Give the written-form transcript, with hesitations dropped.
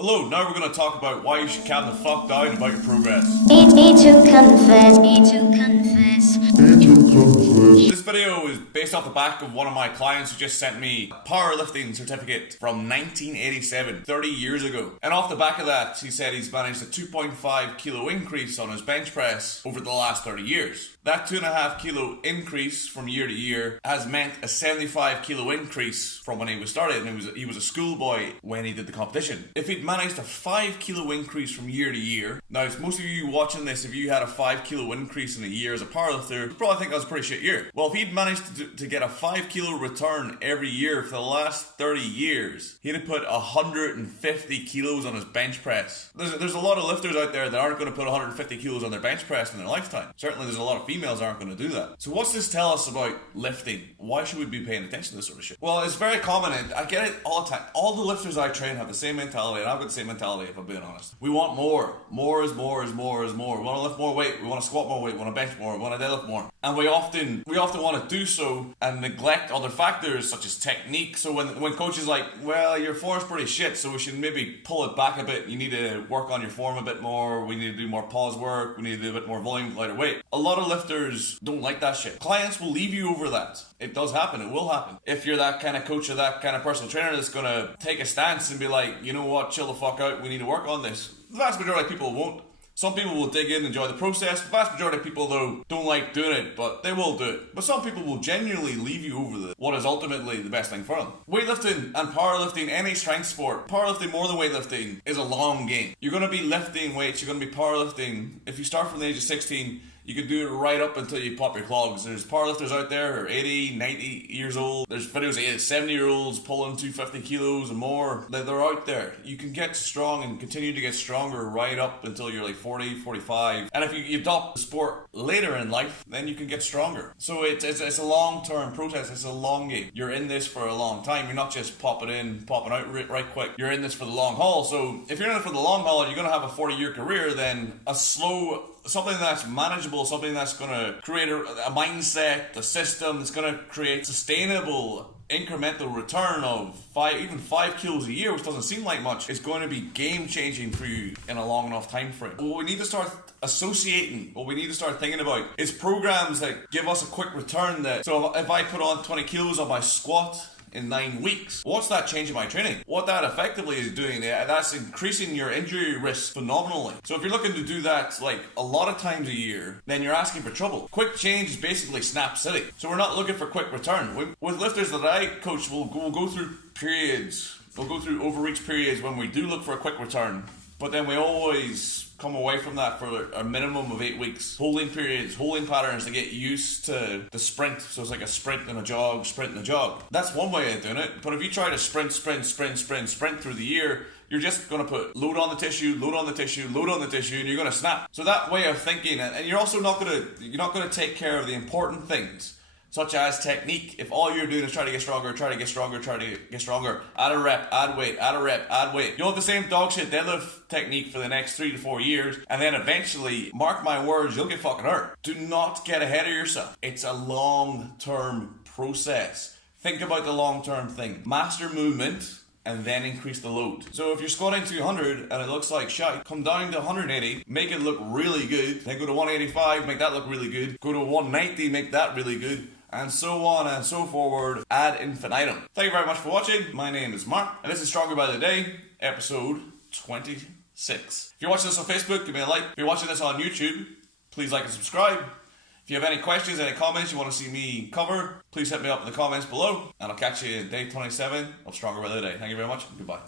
Hello, now we're going to talk about why you should calm the fuck down about your progress. Need to confess. Need to confess. This video is based off the back of one of my clients who just sent me a powerlifting certificate from 1987, 30 years ago. And off the back of that, he said he's managed a 2.5 kilo increase on his bench press over the last 30 years. That 2.5 kilo increase from year to year has meant a 75 kilo increase from when he was started, and he was a schoolboy when he did the competition. If he'd managed a 5 kilo increase from year to year, now most of you watching this, if you had a 5 kilo increase in a year as a powerlifter, you'd probably think that was a pretty shit year. Well, if he'd managed to get a 5 kilo return every year for the last 30 years, he'd have put 150 kilos on his bench press. There's a lot of lifters out there that aren't going to put 150 kilos on their bench press in their lifetime. Certainly there's a lot of females aren't going to do that. So what's this tell us about lifting? Why should we be paying attention to this sort of shit? Well, it's very common, and I get it all the time. All the lifters I train have the same mentality, and I've got the same mentality if I'm being honest. We want more. More is more is more is more. We want to lift more weight. We want to squat more weight. We want to bench more. We want to deadlift more. And we often want to do so and neglect other factors such as technique. So when coaches like, well, your form's pretty shit, so we should maybe pull it back a bit. You need to work on your form a bit more. We need to do more pause work. We need to do a bit more volume, lighter weight. A lot of lifters don't like that shit. Clients will leave you over that. It does happen. It will happen. If you're that kind of coach or that kind of personal trainer that's going to take a stance and be like, you know what, chill the fuck out, we need to work on this. The vast majority of people won't. Some people will dig in, enjoy the process. The vast majority of people, though, don't like doing it, but they will do it. But some people will genuinely leave you over what is ultimately the best thing for them. Weightlifting and powerlifting, any strength sport, powerlifting more than weightlifting is a long game. You're going to be lifting weights, you're going to be powerlifting. If you start from the age of 16, you can do it right up until you pop your clogs. There's powerlifters out there who are 80, 90 years old. There's videos of 70-year-olds pulling 250 kilos and more. They're out there. You can get strong and continue to get stronger right up until you're like 40, 45. And if you adopt the sport later in life, then you can get stronger. So it's a long-term process. It's a long game. You're in this for a long time. You're not just popping in, popping out right quick. You're in this for the long haul. So if you're in it for the long haul and you're going to have a 40-year career, then something that's manageable, something that's going to create a mindset, a system that's going to create sustainable incremental return of 5 kilos a year, which doesn't seem like much, is going to be game changing for you in a long enough time frame. What we need to start associating, what we need to start thinking about is programs that give us a quick return. So if I put on 20 kilos on my squat in 9 weeks, what's that changing my training? What that effectively is doing, that's increasing your injury risk phenomenally. So if you're looking to do that like a lot of times a year, then you're asking for trouble. Quick change is basically snap city. So we're not looking for quick return. With lifters that I coach, we'll go through periods, we'll go through overreach periods when we do look for a quick return, but then we always come away from that for a minimum of 8 weeks. Holding periods, holding patterns to get used to the sprint. So it's like a sprint and a jog, sprint and a jog. That's one way of doing it. But if you try to sprint through the year, you're just going to put load on the tissue, load on the tissue, load on the tissue, and you're going to snap. So that way of thinking, and you're also not going to take care of the important things, such as technique. If all you're doing is try to get stronger, add a rep, add weight, add a rep, add weight, you'll have the same dog shit deadlift technique for the next 3 to 4 years, and then eventually, mark my words, you'll get fucking hurt. Do not get ahead of yourself. It's a long-term process. Think about the long-term thing. Master movement, and then increase the load. So if you're squatting 200 and it looks like shite, come down to 180, make it look really good, then go to 185, make that look really good, go to 190, make that really good, and so on and so forward ad infinitum. Thank you very much for watching. My name is Mark, and this is Stronger by the Day, episode 26. If you're watching this on Facebook, give me a like. If you're watching this on YouTube, please like and subscribe. If you have any questions, any comments you want to see me cover, please hit me up in the comments below, and I'll catch you in day 27 of Stronger by the Day. Thank you very much. Goodbye.